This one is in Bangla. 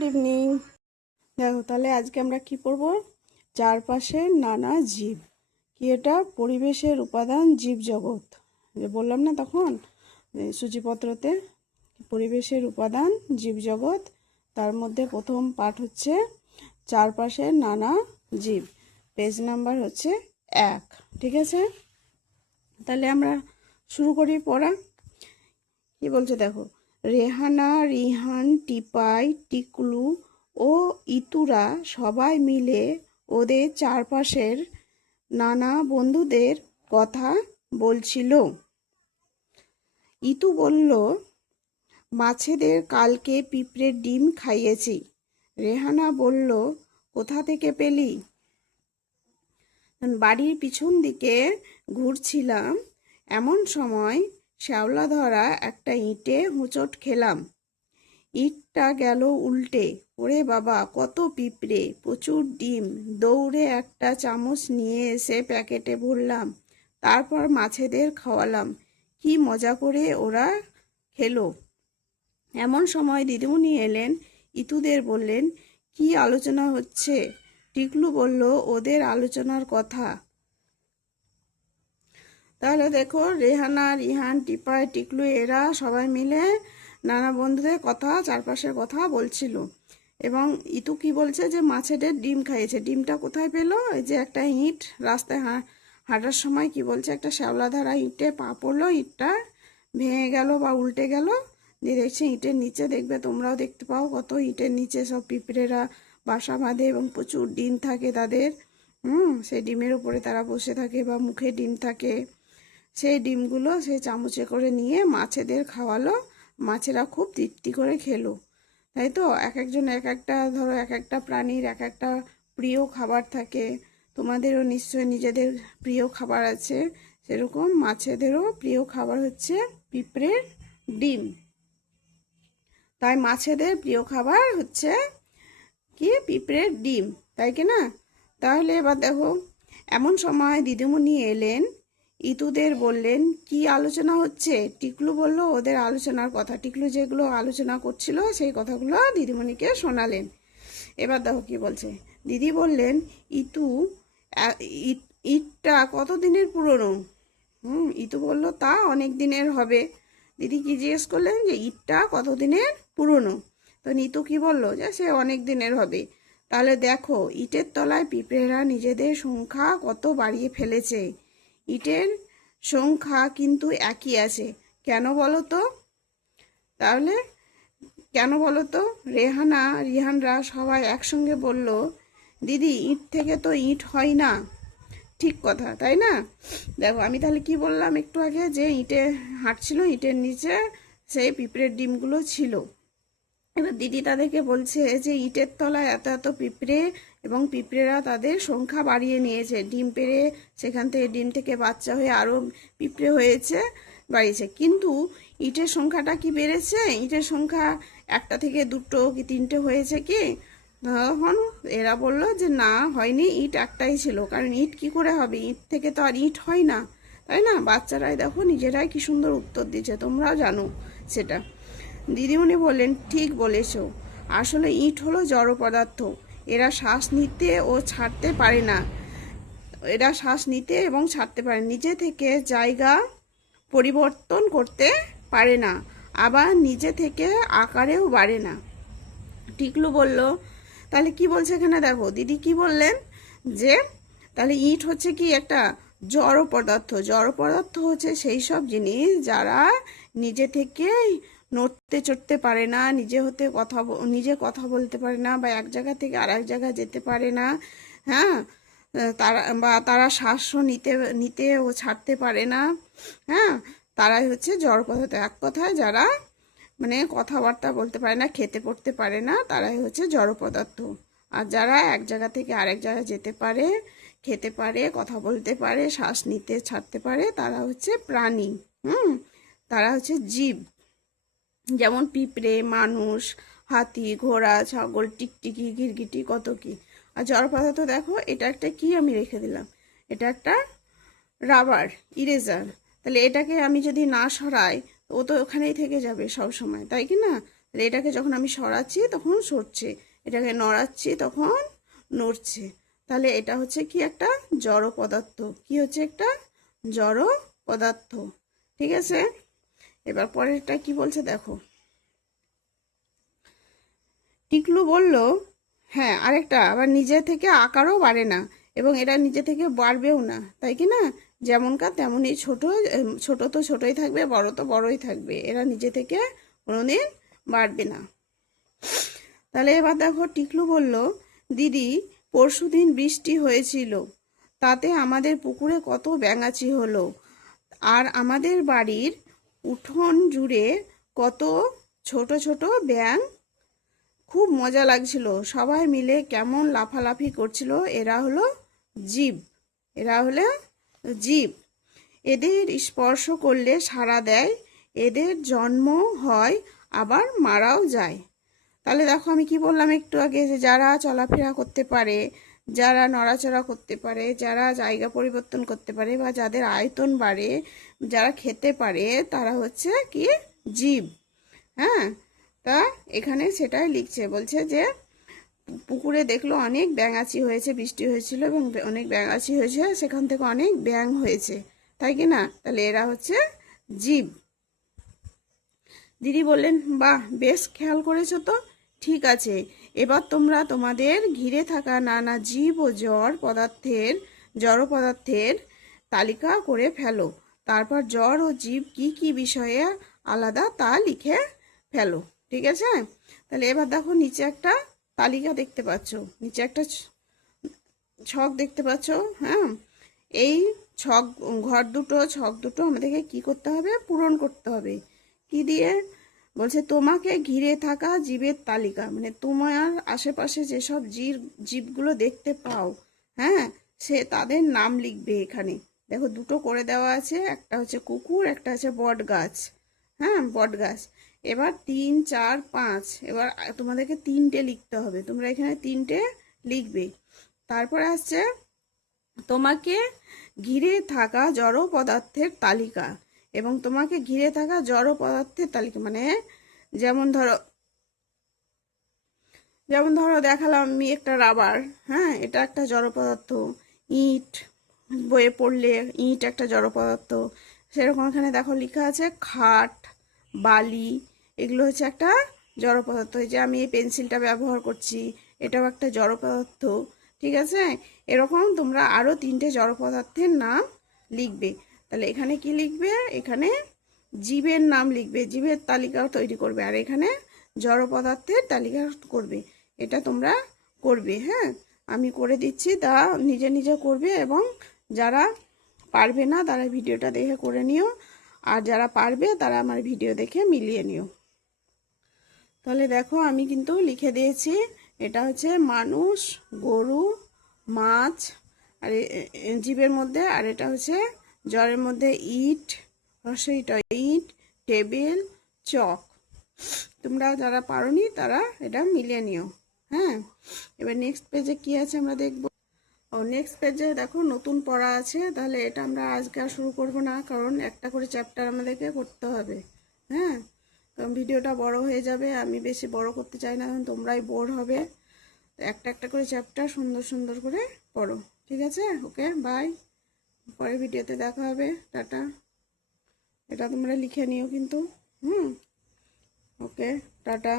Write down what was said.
Good evening. দেখো তাহলে আজকে আমরা কি পড়ব? চারপাশের নানা জীব। কি এটা? পরিবেশের উপাদান জীবজগৎ। যে বললাম না তখন সূচিপত্রতে, পরিবেশের উপাদান জীবজগৎ, তার মধ্যে প্রথম পাঠ হচ্ছে চারপাশের নানা জীব। পেজ নাম্বার হচ্ছে 1। ঠিক আছে, তাহলে আমরা শুরু করি পড়া। কি বলছে দেখো, রেহানা, রিহান, টিপাই, টিকলু ও ইতুরা সবাই মিলে ওদের চারপাশের নানা বন্ধুদের কথা বলছিল। ইতু বলল, মাছেদের কালকে পিঁপড়ের ডিম খাইয়েছি। রেহানা বলল, কোথা থেকে পেলি? বাড়ির পিছন দিকে ঘুরছিলাম, এমন সময় শ্যাওলা ধরা একটা ইঁটে হোঁচট খেলাম। ইঁটটা গেল উল্টে। ওরে বাবা, কত পিঁপড়ে, প্রচুর ডিম। দৌড়ে একটা চামচ নিয়ে এসে প্যাকেটে ভরলাম, তারপর মাছেদের খাওয়ালাম। কি মজা করে ওরা খেলো। এমন সময় দিদিমণি এলেন। ইতুদের বললেন, কি আলোচনা হচ্ছে? টিকলু বলল, ওদের আলোচনার কথা। তাহলে দেখো, রেহানা, রিহান, টিপাই, টিকলু এরা সবাই মিলে নানা বন্ধুদের কথা, চারপাশের কথা বলছিল। এবং ইতু কি বলছে, যে মাছেদের ডিম খাইয়েছে। ডিমটা কোথায় পেলো? এই যে একটা ইঁট, রাস্তায় হাঁটার সময় কি বলছে, একটা শ্যাওলা ধারা ইঁটে পা পড়লো, ইঁটটা ভেঙে গেল বা উল্টে গেল। দিয়ে দেখছি ইঁটের নিচে, দেখবে তোমরাও দেখতে পাও, কত ইঁটের নিচে সব পিঁপড়েরা বাসা বাঁধে এবং প্রচুর ডিম থাকে তাদের। সেই ডিমের উপরে তারা বসে থাকে বা মুখে ডিম থাকে। সেই ডিমগুলো সেই চামচে করে নিয়ে মাছেদের খাওয়ালো। মাছেরা খুব তৃপ্তি করে খেলো। তাই তো, এক একজন এক একটা, ধরো এক একটা প্রাণীর এক একটা প্রিয় খাবার থাকে। তোমাদেরও নিশ্চয়ই নিজেদের প্রিয় খাবার আছে। সেরকম মাছেদেরও প্রিয় খাবার হচ্ছে পিঁপড়ের ডিম। তাই মাছেদের প্রিয় খাবার হচ্ছে কি? পিঁপড়ের ডিম, তাই কি না? তাহলে এবার দেখো, এমন সময় দিদিমণি এলেন। ইতুদের বললেন, কি আলোচনা হচ্ছে? টিকলু বলল, ওদের আলোচনার কথা। টিকলু যেগুলো আলোচনা করছিল সেই কথাগুলো দিদিমণিকে শোনালেন। এবার দেখো কি বলছে। দিদি বললেন, ইতু, ইটটা কত দিনের পুরনো? ইতু বলল, তা অনেক দিনের হবে। দিদি কি জিজ্ঞেস করলেন, যে ইটটা কত দিনের পুরনো? তো নিতু কি বলল, যে সে অনেক দিনের হবে। তাহলে দেখো, ইটের তলায় পিঁপড়েরা নিজেদের সংখ্যা কত বাড়িয়ে ফেলেছে। ইটের সংখ্যা কিন্তু একই আছে। কেন বলো তো? তাহলে কেন বলো তো? রেহানা, রিহানরা সবাই একসঙ্গে বলল, দিদি, ইট থেকে তো ইট হয় না। ঠিক কথা, তাই না? দেখো, আমি তাহলে কি বললাম একটু আগে, যে ইটে হাঁটছিল, ইটের নিচে সেই পিঁপড়ের ডিমগুলো ছিল। এবার দিদি তাদেরকে বলছে যে ইটের তলায় এত এত পিঁপড়ে, এবং পিঁপড়েরা তাদের সংখ্যা বাড়িয়ে নিয়েছে। ডিম পেড়ে সেখান থেকে, ডিম থেকে বাচ্চা হয়ে আরও পিঁপড়ে হয়েছে, বাড়িয়েছে। কিন্তু ইটের সংখ্যাটা কি বেড়েছে? ইটের সংখ্যা একটা থেকে দুটো কি তিনটে হয়েছে কি? তখন এরা বলল যে না, হয়নি, ইট একটাই ছিল। কারণ ইট কি করে হবে? ইট থেকে তো আর ইট হয় না, তাই না? বাচ্চারাই দেখো নিজেরাই কি সুন্দর উত্তর দিচ্ছে, তোমরাও জানো সেটা। দিদিমণি বললেন, ঠিক বলেছ। আসলে ইট হলো জড় পদার্থ। এরা শ্বাস নিতে ও ছাড়তে পারে না। এরা শ্বাস নিতে এবং ছাড়তে পারে, নিজে থেকে জায়গা পরিবর্তন করতে পারে না, আবার নিজে থেকে আকারেও বাড়ে না। টিকলু বলল, তাহলে কি বলছে এখানে? দেখো দিদি কি বললেন, যে তাহলে ইট হচ্ছে কি একটা জড় পদার্থ। জড় পদার্থ হচ্ছে সেই সব জিনিস যারা নিজে থেকে নড়তে চড়তে পারে না, নিজে কথা বলতে পারে না, বা এক জায়গা থেকে আর এক জায়গায় যেতে পারে না। হ্যাঁ, তারা শ্বাসও নিতে ও ছাড়তে পারে না। হ্যাঁ, তারাই হচ্ছে জড় পদার্থ। এক কথায় যারা মানে কথাবার্তা বলতে পারে না, খেতে পড়তে পারে না, তারাই হচ্ছে জড় পদার্থ। আর যারা এক জায়গা থেকে আরেক জায়গায় যেতে পারে, খেতে পারে, কথা বলতে পারে, শ্বাস নিতে ছাড়তে পারে, তারা হচ্ছে প্রাণী। তারা হচ্ছে জীব। যেমন পিঁপড়ে, মানুষ, হাতি, ঘোড়া, ছাগল, টিকটিকি, গিরগিটি, কত কি। আর জড় পদার্থ দেখো, এটা একটা কি আমি রেখে দিলাম, এটা একটা রাবার, ইরেজার। তাহলে এটাকে আমি যদি না সরাই, ও তো ওখানেই থেকে যাবে সব সময়, তাই কি না? তাহলে এটাকে যখন আমি সরাচ্ছি তখন সরছে, এটাকে নড়াচ্ছি তখন নড়ছে। তাহলে এটা হচ্ছে কি একটা জড় পদার্থ। কি হচ্ছে একটা জড় পদার্থ। ঠিক আছে, এবার পরেরটা কি বলছে দেখো। টিকলু বলল, হ্যাঁ আরেকটা, আবার নিজে থেকে আকারও বাড়ে না এবং এটা নিজে থেকে বাড়বেও না, তাই কি না? যেমনকার তেমনই ছোট, ছোট তো ছোটই থাকবে, বড় তো বড়ই থাকবে, এরা নিজে থেকে কোনোদিন বাড়বে না। তাহলে এবার দেখো টিকলু বলল, দিদি পরশুদিন বৃষ্টি হয়েছিল, তাতে আমাদের পুকুরে কত ব্যাঙাচি হলো, আর আমাদের বাড়ির উঠোন জুড়ে কত ছোট ছোট ব্যাঙ, খুব মজা লাগছিল, সবাই মিলে কেমন লাফালাফি করছিল। এরা হলো জীব, এরা হলো জীব। এদের স্পর্শ করলে সাড়া দেয়, এদের জন্ম হয় আবার মারাও যায়। তাহলে দেখো আমি কি বললাম একটু আগে, যে যারা চলাফেরা করতে পারে, যারা নড়াচড়া করতে পারে, যারা জায়গা পরিবর্তন করতে পারে, বা যাদের আয়তন বাড়ে, যারা খেতে পারে, তারা হচ্ছে কি জীব। হ্যাঁ, তা এখানে সেটাই লিখছে, বলছে যে পুকুরে দেখলো অনেক ব্যাঙাচি হয়েছে, বৃষ্টি হয়েছিল এবং অনেক ব্যাঙাচি হয়েছে, সেখান থেকে অনেক ব্যাঙ হয়েছে, তাই কি না? তাহলে এরা হচ্ছে জীব। দিদি বললেন, বাহ বেশ খেয়াল করেছো তো, ঠিক আছে, এবার তোমরা তোমাদের ঘিরে থাকা নানা জীব ও জড় পদার্থের তালিকা করে ফেলো, তারপর জড় ও জীব কি কি বিষয়ে আলাদা তা লিখে ফেলো। ঠিক আছে, তাহলে এবার দেখো নিচে একটা তালিকা দেখতে পাচ্ছ, নিচে একটা ছক দেখতে পাচ্ছ। হ্যাঁ, এই ছক দুটো আমাদেরকে কি করতে হবে? পূরণ করতে হবে। কি দিয়ে? বলছে তোমাকে ঘিরে থাকা জীবের তালিকা, মানে তোমার আশেপাশে যেসব জীবগুলো দেখতে পাও, হ্যাঁ, সে তাদের নাম লিখবে এখানে। দেখো দুটো করে দেওয়া আছে, একটা হচ্ছে কুকুর, একটা হচ্ছে বট গাছ। হ্যাঁ, বট গাছ। এবার 3, 4, 5, এবার তোমাদেরকে 3টে লিখতে হবে, তোমরা এখানে 3টে লিখবে। তারপরে আসছে তোমাকে ঘিরে থাকা জড় পদার্থের তালিকা, এবং তোমাকে ঘিরে থাকা জড় পদার্থের তালিকা মানে যেমন ধরো দেখালাম আমি একটা রাবার, হ্যাঁ, এটা একটা জড় পদার্থ। ইট, বইয়ে পড়লে ইট একটা জড় পদার্থ। সেরকম এখানে দেখো লেখা আছে খাট, বালি, এগুলো হচ্ছে একটা জড় পদার্থ। এই যে আমি এই পেন্সিলটা ব্যবহার করছি, এটাও একটা জড় পদার্থ। ঠিক আছে, এরকম তোমরা আরও 3টে জড় পদার্থের নাম লিখবে। তাহলে এখানে কি লিখবে? এখানে জীবের নাম লিখবে, জীবের তালিকাও তৈরি করবে, আর এখানে জড় পদার্থের তালিকা করবে। এটা তোমরা করবে। হ্যাঁ, আমি করে দিচ্ছি, তা নিজে নিজে করবে, এবং যারা পারবে না তারা ভিডিওটা দেখে করে নিও, আর যারা পারবে তারা আমার ভিডিও দেখে মিলিয়ে নিও। তাহলে দেখো আমি কিন্তু লিখে দিয়েছি, এটা হচ্ছে মানুষ, গরু, মাছ, আর জীবের মধ্যে, আর এটা হচ্ছে জড়ের মধ্যে ইট, রসইটা ইট, টেবিল, চক। তোমরা যারা পারোনি তারা এটা মিলিয়ে নিও। হ্যাঁ, এবার নেক্সট পেজে কি আছে আমরা দেখব। ও নেক্সট পেজে দেখো নতুন পড়া আছে, তাহলে এটা আমরা আজকে আর শুরু করব না, কারণ একটা করে চ্যাপ্টার আমাদেরকে করতে হবে। হ্যাঁ, কারণ ভিডিওটা বড় হয়ে যাবে, আমি বেশি বড় করতে চাই না, কারণ তোমরাই বোর হবে। একটা একটা করে চ্যাপ্টার সুন্দর সুন্দর করে পড়ো। ঠিক আছে, ওকে বাই, পরের ভিডিওতে দেখা হবে, টাটা। এটা তোমরা লিখে নিও কিন্তু। ওকে, টাটা।